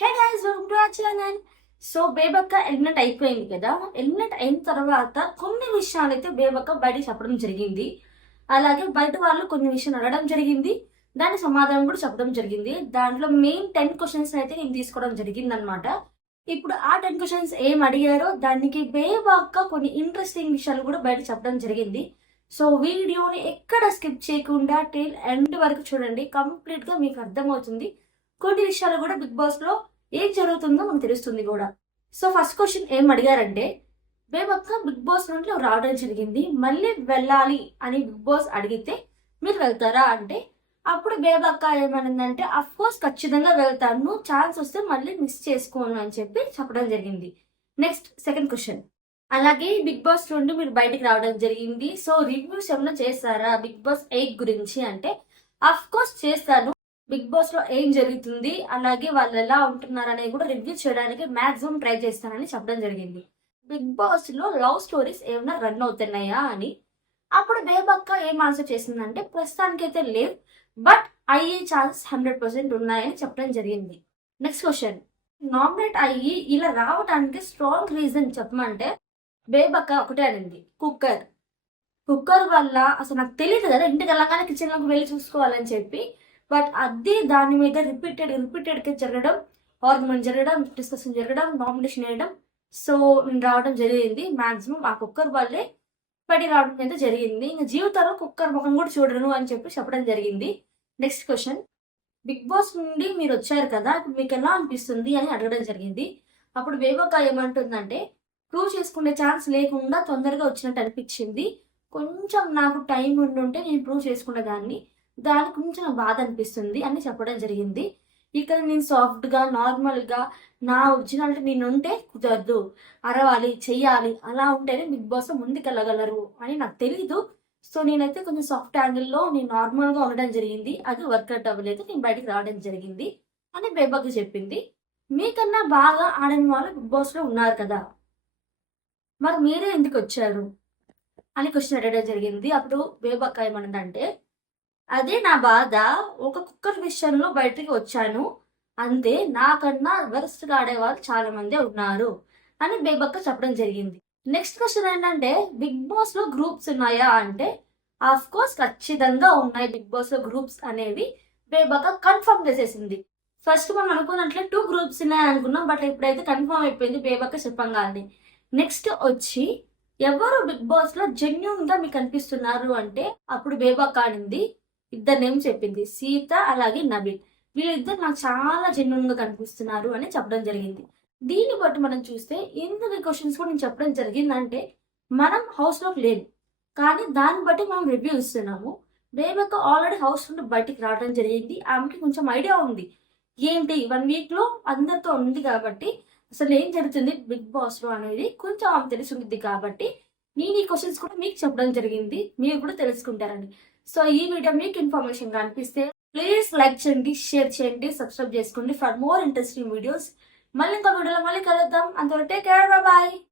Hey guys welcome to our channel so Bebakka eliminate అయిపోయింది కదా? Eliminate అయిన తర్వాత కొన్ని విషయాలు అయితే బేబక్క బయట చెప్పడం జరిగింది. అలాగే బయట వాళ్ళు కొన్ని విషయాలు అడగడం జరిగింది. దాని సమాధానం కూడా చెప్పడం జరిగింది. దాంట్లో మెయిన్ టెన్ క్వశ్చన్స్ అయితే నేను తీసుకోవడం జరిగింది అనమాట ఇప్పుడు ఆ టెన్ క్వశ్చన్స్ ఏం అడిగారో దానికి బేబక్క కొన్ని ఇంట్రెస్టింగ్ విషయాలు కూడా బయట చెప్పడం జరిగింది. సో వీడియోని ఎక్కడ స్కిప్ చేయకుండా టిల్ ఎండ్ వరకు చూడండి. కంప్లీట్గా మీకు అర్థమవుతుంది. కొన్ని విషయాలు కూడా బిగ్ బాస్లో ఏం జరుగుతుందో మనకు తెలుస్తుంది కూడా. సో ఫస్ట్ క్వశ్చన్ ఏం అడిగారంటే బేబక్క బిగ్ బాస్ నుండి రావడం జరిగింది మళ్ళీ వెళ్ళాలి అని బిగ్ బాస్ అడిగితే మీరు వెళ్తారా అంటే అప్పుడు బేబక్క ఏమనిందంటే అఫ్ కోర్స్ ఖచ్చితంగా వెళ్తాను ఛాన్స్ వస్తే మళ్ళీ మిస్ చేసుకోను అని చెప్పి చెప్పడం జరిగింది. నెక్స్ట్ సెకండ్ క్వశ్చన్ అలాగే బిగ్ బాస్ నుండి మీరు బయటికి రావడం జరిగింది. సో రివ్యూస్ ఏమైనా చేస్తారా బిగ్ బాస్ ఎయిట్ గురించి అంటే అఫ్ కోర్స్ చేస్తాను బిగ్ బాస్లో ఏం జరుగుతుంది? అలాగే వాళ్ళు ఎలా ఉంటున్నారు అనేది కూడా రివ్యూ చేయడానికి మాక్సిమం ట్రై చేస్తానని చెప్పడం జరిగింది. బిగ్ బాస్లో లవ్ స్టోరీస్ ఏమైనా రన్ అవుతున్నాయా అని. అప్పుడు బేబక్క ఏం ఆన్సర్ చేసిందంటే ప్రస్తుతానికైతే లేవు బట్ అయ్యే ఛాన్సెస్ హండ్రెడ్ పర్సెంట్ ఉన్నాయని చెప్పడం జరిగింది. నెక్స్ట్ క్వశ్చన్ నామినేట్ అయ్యి ఇలా రావడానికి స్ట్రాంగ్ రీజన్ చెప్పమంటే బేబక్క ఒకటే అనింది కుక్కర్. కుక్కర్ వల్ల అసలు నాకు తెలియదు కదా ఇంటికి వెళ్ళగానే కిచెన్లోకి వెళ్ళి చూసుకోవాలని చెప్పి బట్ అదే దాని మీద రిపీటెడ్ రిపీటెడ్గా జరగడం ఆర్గ్యుమెంట్ జరగడం డిస్కషన్ జరగడం నామినేషన్ వేయడం సో నేను రావడం జరిగింది. మాక్సిమం ఆ కుక్కర్ వల్లే పడి రావడం అయితే జరిగింది. ఇంకా జీవితంలో కుక్కర్ ముఖం కూడా చూడను అని చెప్పి చెప్పడం జరిగింది. నెక్స్ట్ క్వశ్చన్ బిగ్ బాస్ నుండి మీరు వచ్చారు కదా మీకు ఎలా అనిపిస్తుంది అని అడగడం జరిగింది. అప్పుడు వేవక ఏమంటుందంటే ప్రూవ్ చేసుకునే ఛాన్స్ లేకుండా తొందరగా వచ్చినట్టు అనిపించింది. కొంచెం నాకు టైం ఉండుంటే నేను ప్రూవ్ చేసుకునే దాని కొంచెం బాధ అనిపిస్తుంది అని చెప్పడం జరిగింది. ఇక్కడ నేను సాఫ్ట్గా నార్మల్గా నా ఒరిజినాలిటీ నేను ఉంటే కుదరదు. అరవాలి చెయ్యాలి అలా ఉంటేనే బిగ్ బాస్ ముందుకెళ్ళగలరు అని నాకు తెలీదు. సో నేనైతే కొంచెం సాఫ్ట్ యాంగిల్లో నేను నార్మల్గా ఉండడం జరిగింది. అది వర్కౌట్ అవ్వలేదు. నేను బయటికి రావడం జరిగింది అని బేబక్ చెప్పింది. మీకన్నా బాగా ఆడని వాళ్ళు బిగ్ బాస్లో ఉన్నారు కదా. మరి మీరే ఎందుకు వచ్చారు? అని క్వశ్చన్ అడగడం జరిగింది. అప్పుడు బేబాక్క ఏమన్నదంటే అదే నా బాధ. ఒక కుక్కర్ విషయంలో బయటికి వచ్చాను. అంతే నాకన్నా వరస్ట్గా ఆడేవాళ్ళు చాలా మంది ఉన్నారు అని బేబక్క చెప్పడం జరిగింది. నెక్స్ట్ క్వశ్చన్ ఏంటంటే బిగ్ బాస్లో గ్రూప్స్ ఉన్నాయా అంటే ఆఫ్ కోర్స్ ఖచ్చితంగా ఉన్నాయి బిగ్ బాస్లో గ్రూప్స్ అనేవి బేబక్క కన్ఫర్మ్ చేసేసింది. ఫస్ట్ మనం అనుకున్నట్లే టూ గ్రూప్స్ ఉన్నాయి అనుకున్నాం బట్ ఇప్పుడైతే కన్ఫర్మ్ అయిపోయింది బేబక్క చెప్పంగానే. నెక్స్ట్ వచ్చి ఎవరు బిగ్ బాస్లో జెన్యున్గా మీకు అనిపిస్తున్నారు అంటే అప్పుడు బేబక్క ఆడింది ఇద్దరు నేమ్ చెప్పింది? సీత అలాగే నవీన్. వీళ్ళిద్దరు నాకు చాలా జెన్యున్గా కనిపిస్తున్నారు అని చెప్పడం జరిగింది. దీన్ని బట్టి మనం చూస్తే ఎందుకు ఈ క్వశ్చన్స్ కూడా నేను చెప్పడం జరిగిందంటే మనం హౌస్లో లేదు కానీ దాన్ని బట్టి మనం రివ్యూ ఇస్తున్నాము. బేబక్క ఆల్రెడీ హౌస్ నుండి బయటికి రావడం జరిగింది. ఆమెకి కొంచెం ఐడియా ఉంది. ఏంటి? వన్ వీక్లో అందరితో ఉంది కాబట్టి అసలు ఏం జరుగుతుంది? బిగ్ బాస్లో అనేది కొంచెం ఆమె తెలిసి ఉంటుంది కాబట్టి నేను ఈ క్వశ్చన్స్ కూడా మీకు చెప్పడం జరిగింది. మీరు కూడా తెలుసుకుంటారండి సో ఈ వీడియో మీకు ఇన్ఫర్మేషన్ కనిపిస్తే అనిపిస్తే ప్లీజ్ లైక్ చేయండి షేర్ చేయండి సబ్స్క్రైబ్ చేసుకోండి ఫర్ మోర్ ఇంట్రెస్టింగ్ వీడియోస్ మళ్ళీ ఇంకో వీడియోలో మళ్ళీ కలుద్దాం. అంతవరకు టేక్ కేర్ బాయ్